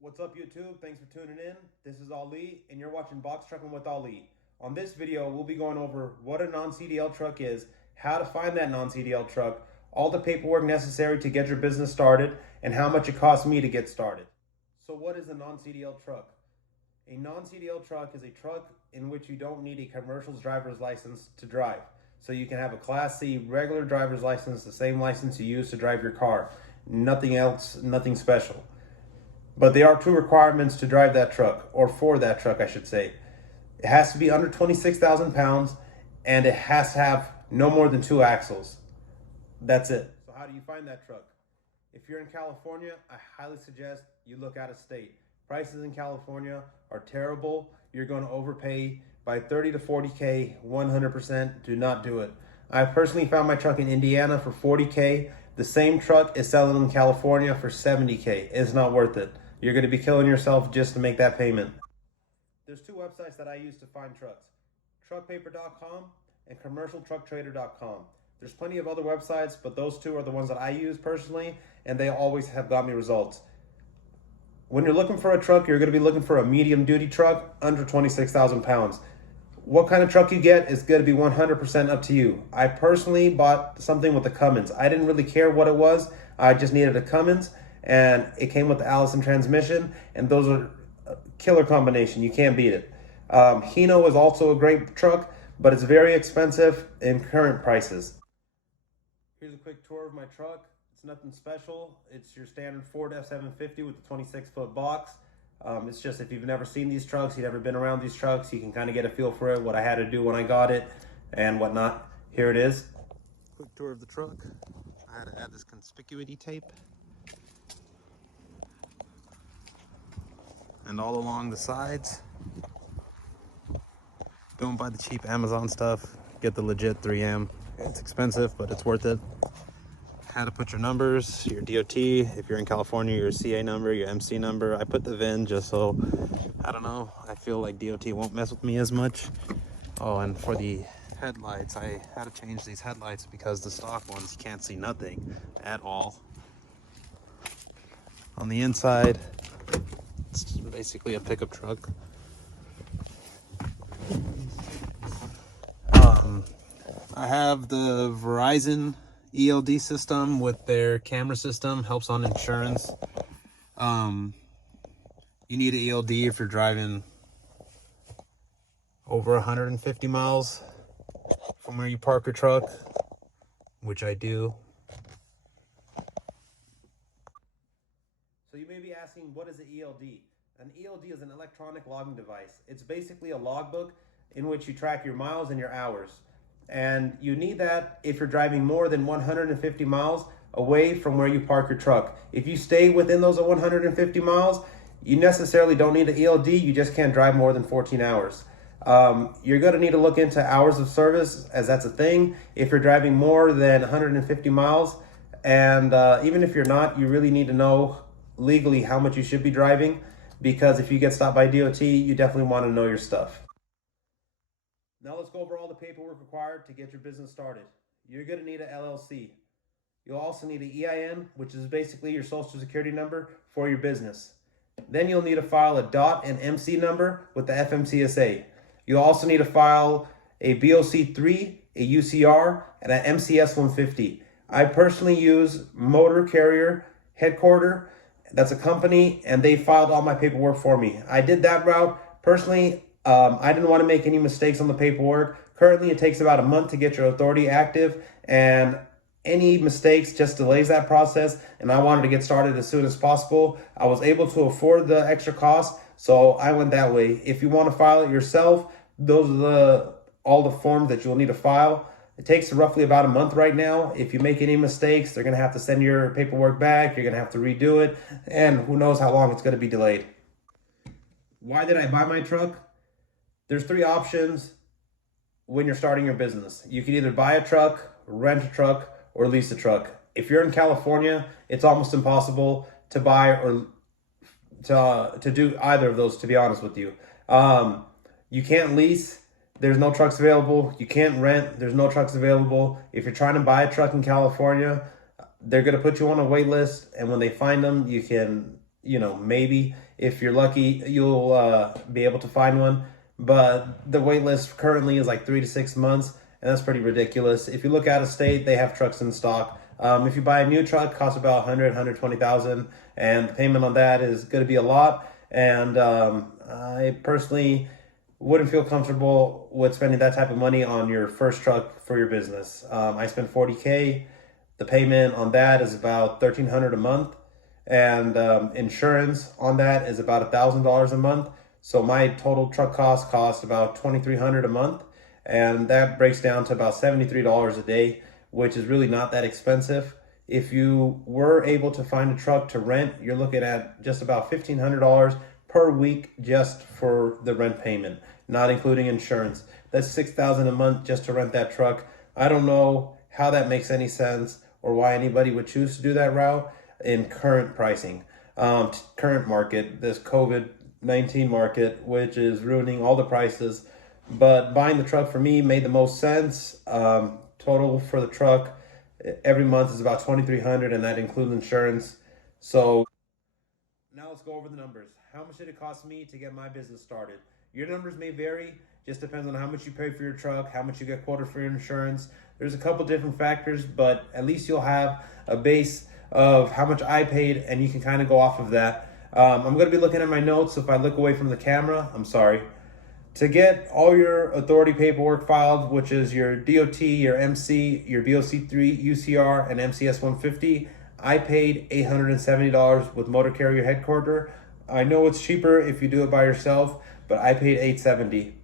What's up, YouTube? Thanks for tuning in. This is Ali, and you're watching Box Trucking with Ali. On this video, we'll be going over what a non-CDL truck is, how to find that non-CDL truck, all the paperwork necessary to get your business started, and how much it costs me to get started. So what is a non-CDL truck? A non-CDL truck is a truck in which you don't need a commercial driver's license to drive. So you can have a Class C regular driver's license, the same license you use to drive your car. Nothing else, nothing special. But there are two requirements to drive that truck, or for that truck, I should say. It has to be under 26,000 pounds, and it has to have no more than 2 axles. That's it. So how do you find that truck? If you're in California, I highly suggest you look out of state. Prices in California are terrible. You're going to overpay by 30 to 40K, 100%. Do not do it. I personally found my truck in Indiana for 40K. The same truck is selling in California for 70K. It's not worth it. You're going to be killing yourself just to make that payment. There's two websites that I use to find trucks, truckpaper.com and commercialtrucktrader.com. There's plenty of other websites, but those two are the ones that I use personally, and they always have got me results. When you're looking for a truck, you're going to be looking for a medium duty truck under 26,000 pounds. What kind of truck you get is going to be 100% up to you. I personally bought something with the Cummins. I didn't really care what it was. I just needed a Cummins, and it came with the Allison transmission, and those are a killer combination. You can't beat it. Hino is also a great truck, but it's very expensive in current prices. Here's a quick tour of my truck. It's nothing special. It's your standard Ford F750 with the 26-foot box. It's just, if you've never seen these trucks, you've never been around these trucks, you can kind of get a feel for it, what I had to do when I got it and whatnot. Here it is. Quick tour of the truck. I had to add this conspicuity tape. And all along the sides. Don't buy the cheap Amazon stuff. Get the legit 3M. It's expensive, but it's worth it. How to put your numbers, your DOT, if you're in California, your CA number, your MC number. I put the VIN just so, I don't know, I feel like DOT won't mess with me as much. Oh, and for the headlights, I had to change these headlights because the stock ones, you can't see nothing at all. On the inside, it's basically a pickup truck. I have the Verizon ELD system with their camera system, helps on insurance. You need an ELD if you're driving over 150 miles from where you park your truck, which I do. So you may be asking, what is an ELD? An ELD is an electronic logging device. It's basically a logbook in which you track your miles and your hours. And you need that if you're driving more than 150 miles away from where you park your truck. If you stay within those 150 miles, you necessarily don't need an ELD. You just can't drive more than 14 hours. You're going to need to look into hours of service, as that's a thing if you're driving more than 150 miles. And even if you're not, you really need to know legally how much you should be driving, because if you get stopped by DOT, you definitely want to know your stuff. Now let's go over all the paperwork required to get your business started. You're going to need an LLC. You'll also need an EIN, which is basically your social security number for your business. Then you'll need to file a DOT and MC number with the FMCSA. You'll also need to file a BOC3, a UCR, and an MCS 150. I personally use Motor Carrier Headquarter. That's a company, and they filed all my paperwork for me. I did that route. Personally, I didn't want to make any mistakes on the paperwork. Currently, it takes about a month to get your authority active, and any mistakes just delays that process, and I wanted to get started as soon as possible. I was able to afford the extra cost, so I went that way. If you want to file it yourself, those are all the forms that you'll need to file. It takes roughly about a month right now. If you make any mistakes, they're going to have to send your paperwork back. You're going to have to redo it, and who knows how long it's going to be delayed. Why did I buy my truck? There's three options when you're starting your business. You can either buy a truck, rent a truck, or lease a truck. If you're in California, it's almost impossible to buy or to do either of those, to be honest with you. You can't lease. There's no trucks available. You can't rent. There's no trucks available. If you're trying to buy a truck in California, they're going to put you on a wait list, and when they find them, you can maybe if you're lucky, you'll be able to find one. But the wait list currently is like 3 to 6 months, and that's pretty ridiculous. If you look out of state, they have trucks in stock. If you buy a new truck, it costs about 120,000, and the payment on that is going to be a lot. And I personally wouldn't feel comfortable with spending that type of money on your first truck for your business. I spent 40K. The payment on that is about 1,300 a month, and insurance on that is about $1,000 a month. So my total truck cost about 2,300 a month, and that breaks down to about $73 a day, which is really not that expensive. If you were able to find a truck to rent, you're looking at just about $1,500 per week just for the rent payment, not including insurance. That's $6,000 a month just to rent that truck. I don't know how that makes any sense or why anybody would choose to do that route in current pricing, current market, this COVID-19 market, which is ruining all the prices. But buying the truck for me made the most sense. Total for the truck every month is about 2,300, and that includes insurance. So now let's go over the numbers. How much did it cost me to get my business started? Your numbers may vary, just depends on how much you pay for your truck, how much you get quoted for your insurance. There's a couple different factors, but at least you'll have a base of how much I paid, and you can kind of go off of that. I'm going to be looking at my notes, so if I look away from the camera, I'm sorry. To get all your authority paperwork filed, which is your DOT, your MC, your VOC3, UCR, and MCS 150, I paid $870 with Motor Carrier Headquarters. I know it's cheaper if you do it by yourself, but I paid $870.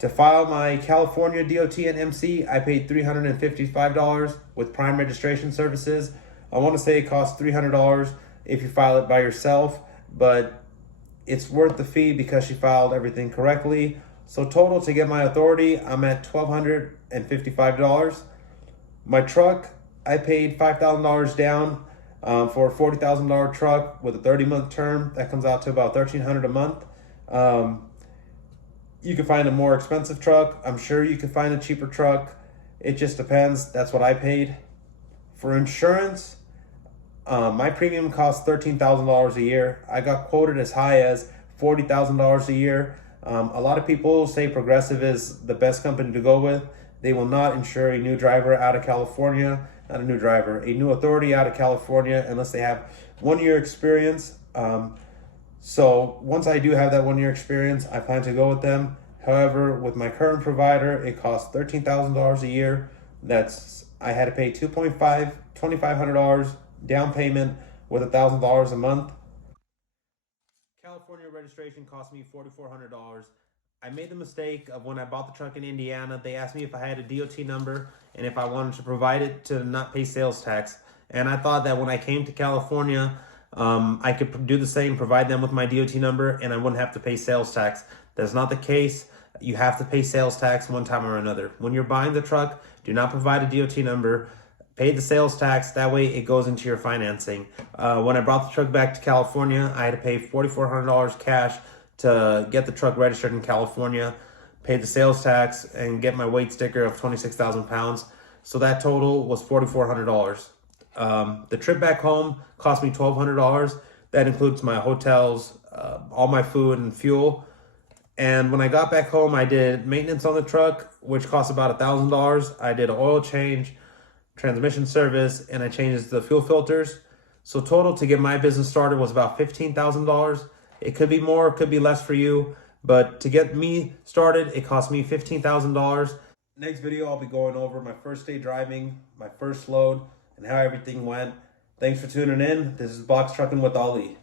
To file my California DOT and MC, I paid $355 with Prime Registration Services. I want to say it costs $300 if you file it by yourself, but it's worth the fee because she filed everything correctly. So total to get my authority, I'm at $1,255. My truck, I paid $5,000 down for a $40,000 truck with a 30-month term. That comes out to about $1,300 a month. You can find a more expensive truck. I'm sure you can find a cheaper truck. It just depends. That's what I paid. For insurance, my premium costs $13,000 a year. I got quoted as high as $40,000 a year. A lot of people say Progressive is the best company to go with. They will not insure a new driver out of California, not a new driver, a new authority out of California unless they have 1 year experience. So once I do have that 1 year experience, I plan to go with them. However, with my current provider, it costs $13,000 a year. I had to pay $2,500 down payment with $1,000 a month. California registration cost me $4,400. I made the mistake of when I bought the truck in Indiana, they asked me if I had a DOT number and if I wanted to provide it to not pay sales tax. And I thought that when I came to California, I could do the same, provide them with my DOT number, and I wouldn't have to pay sales tax. That's not the case. You have to pay sales tax one time or another. When you're buying the truck, do not provide a DOT number. Pay the sales tax. That way it goes into your financing. When I brought the truck back to California, I had to pay $4,400 cash to get the truck registered in California, pay the sales tax, and get my weight sticker of 26,000 pounds. So that total was $4,400. The trip back home cost me $1,200. That includes my hotels, all my food and fuel. And when I got back home, I did maintenance on the truck, which cost about $1,000. I did an oil change, transmission service, and I changed the fuel filters. So total to get my business started was about $15,000. It could be more, it could be less for you, but to get me started, it cost me $15,000. Next video, I'll be going over my first day driving, my first load, and how everything went. Thanks for tuning in. This is Box Trucking with Ali.